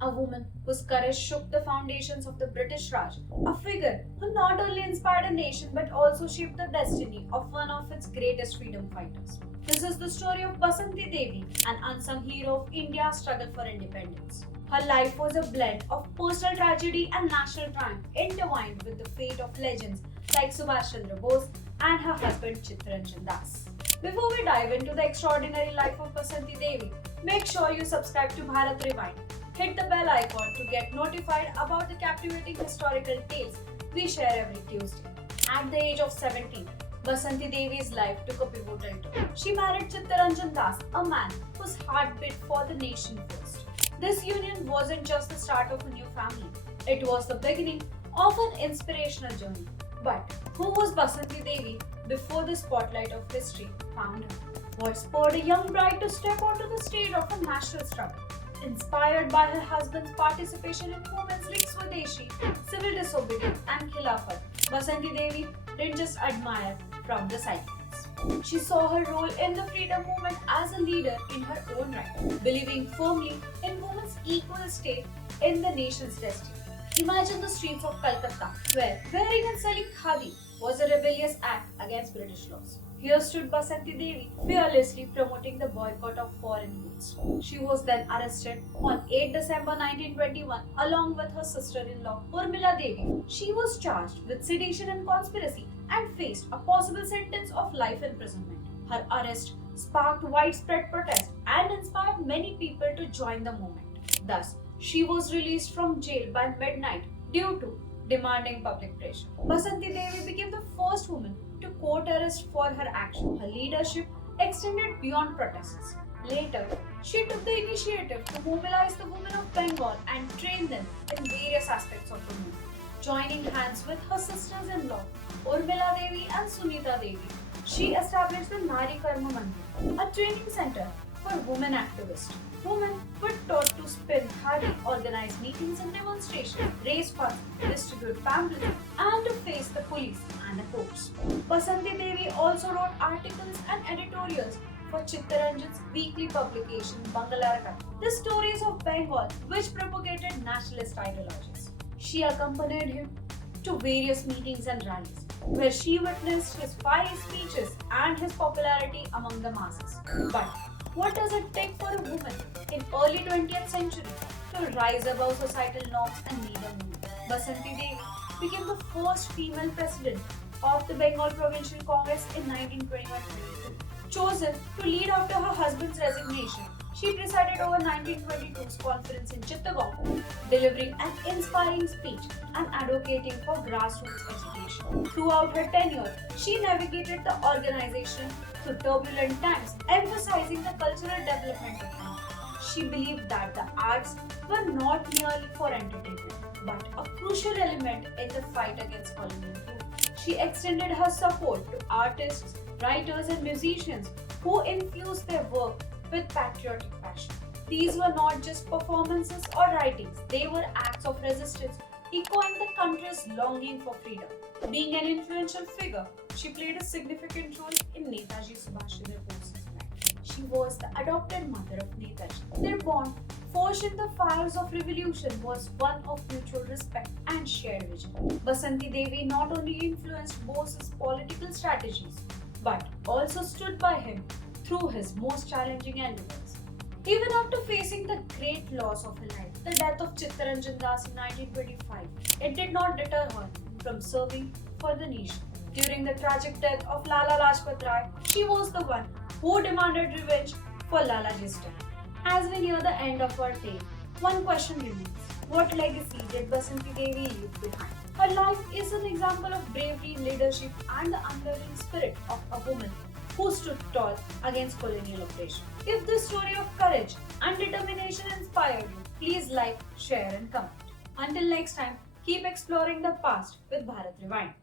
a woman whose courage shook the foundations of the British Raj, a figure who not only inspired a nation but also shaped the destiny of one of its greatest freedom fighters. This is the story of Basanti Devi, an unsung hero of India's struggle for independence. Her life was a blend of personal tragedy and national triumph, intertwined with the fate of legends like Subhash Chandra Bose and her husband Chittaranjan Das. Before we dive into the extraordinary life of Basanti Devi, make sure you subscribe to Bharat Rewind. Hit the bell icon to get notified about the captivating historical tales we share every Tuesday. At the age of 17, Basanti Devi's life took a pivotal turn. She married Chittaranjan Das, a man whose heart beat for the nation first. This union wasn't just the start of a new family, it was the beginning of an inspirational journey. But who was Basanti Devi before the spotlight of history found her? What spurred a young bride to step onto the stage of a national struggle? Inspired by her husband's participation in movements like Swadeshi, civil disobedience, and Khilafat, Basanti Devi didn't just admire from the sidelines. She saw her role in the freedom movement as a leader in her own right, believing firmly in women's equal stake in the nation's destiny. Imagine the streets of Kolkata, where wearing and selling Khadi was a rebellious act against British laws. Here stood Basanti Devi, fearlessly promoting the boycott of foreign goods. She was then arrested on 8 December 1921 along with her sister-in-law Urmila Devi. She was charged with sedition and conspiracy and faced a possible sentence of life imprisonment. Her arrest sparked widespread protest and inspired many people to join the movement. Thus, she was released from jail by midnight due to demanding public pressure. Basanti Devi became the first woman to court arrest for her action. Her leadership extended beyond protests. Later, she took the initiative to mobilize the women of Bengal and train them in various aspects of the movement. Joining hands with her sisters-in-law, Urmila Devi and Sunita Devi, she established the Nari Karma Mandir, a training center for women activists. Women were taught to spin khadi, organize meetings and demonstrations, raise funds, distribute pamphlets, and to face the police and the courts. Basanti Devi also wrote articles and editorials for Chittaranjan's weekly publication Bangalar Katha, the stories of Bengal, which propagated nationalist ideologies. She accompanied him to various meetings and rallies, where she witnessed his fiery speeches and his popularity among the masses. But what does it take for a woman in early 20th century to rise above societal norms and lead a movement? Basanti Devi became the first female president of the Bengal Provincial Congress in 1921-22. Chosen to lead after her husband's resignation, she presided over 1922's conference in Chittagong, delivering an inspiring speech and advocating for grassroots education. Throughout her tenure, she navigated the organization through turbulent times, emphasizing the cultural development of India. She believed that the arts were not merely for entertainment, but a crucial element in the fight against colonial rule. She extended her support to artists, writers, and musicians who infused their work with patriotic passion. These were not just performances or writings, they were acts of resistance echoing the country's longing for freedom. Being an influential figure, she played a significant role in Netaji Subhash Chandra Bose's life. She was the adopted mother of Netaji. Their bond, forged in the fires of revolution, was one of mutual respect and shared vision. Basanti Devi not only influenced Bose's political strategies, but also stood by him through his most challenging endeavors. Even after facing the great loss of her life, the death of Chittaranjan Das in 1925, it did not deter her from serving for the nation. During the tragic death of Lala Lajpat Rai, she was the one who demanded revenge for Lalaji's death. As we near the end of our tale, one question remains. What legacy did Basanti Devi leave behind? Her life is an example of bravery, leadership, and the unwavering spirit of a woman who stood tall against colonial oppression. If this story of courage and determination inspired you, please like, share, and comment. Until next time, keep exploring the past with Bharat Rewind.